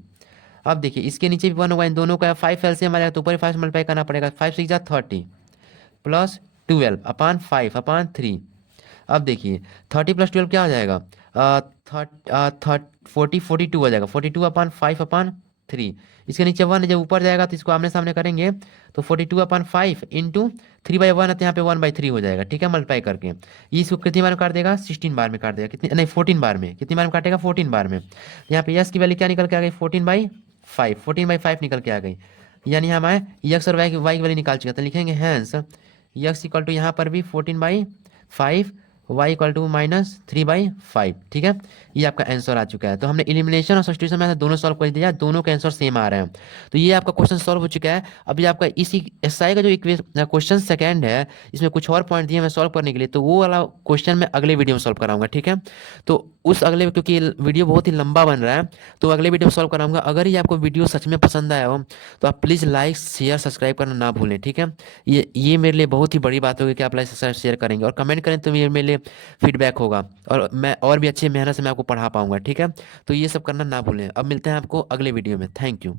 अब देखिए इसके नीचे भी 1 होगा, इन दोनों का 5 एलसीएम आ जाएगा, तो ऊपर ही 5 से मल्टीप्लाई करना पड़ेगा, 5 6 जा 30 + 12/5/3। अब देखिए 30 + 12 क्या हो जाएगा, थर्ट 42 हो जाएगा, 42/5/3। इसके नीचे 1 जब ऊपर जाएगा तो इसको आमने सामने करेंगे तो 42/5 इंटू 3/1 है तो यहाँ पे 1/3 हो जाएगा, ठीक है, मल्टीप्लाई करके। ये इसको कितनी बार में काट देगा, 16 बार में काट देगा, कितनी नहीं 14 बार में, कितनी बार में काटेगा, 14 बार में। यहाँ पे यस की वैल्यू क्या निकल के आ गई, 14/5, 14/5 निकल के आ गई। यानी हम आए यक्स और वाई की वैल्यू निकाल चुके हैं, तो लिखेंगे हैंस यक्स इक्वल टू यहाँ पर भी 14/5, वाई इक्वल टू -3/5, ठीक है। ये आपका आंसर आ चुका है। तो हमने एलिमिनेशन और सब्स्टिट्यूशन में दोनों सॉल्व कर दिया, दोनों के आंसर सेम आ रहे हैं। तो ये आपका क्वेश्चन सॉल्व हो चुका है। अभी आपका इसी एसआई का जो क्वेश्चन सेकंड है, इसमें कुछ और पॉइंट दिए मैं सॉल्व करने के लिए, तो वो वाला क्वेश्चन मैं अगले वीडियो में सॉल्व कराऊंगा, ठीक है। तो उस अगले, क्योंकि वीडियो बहुत ही लंबा बन रहा है, तो अगले वीडियो में सॉल्व कराऊंगा। अगर ये आपको वीडियो सच में पसंद आया हो तो आप प्लीज़ लाइक शेयर सब्सक्राइब करना ना भूलें, ठीक है। ये मेरे लिए बहुत ही बड़ी बात होगी कि आप लाइक शेयर करेंगे और कमेंट करें, तो ये मेरे लिए फीडबैक होगा और मैं और भी अच्छी मेहनत से मैं आपको पढ़ा पाऊंगा, ठीक है। तो ये सब करना ना भूलें। अब मिलते हैं आपको अगले वीडियो में। Thank you.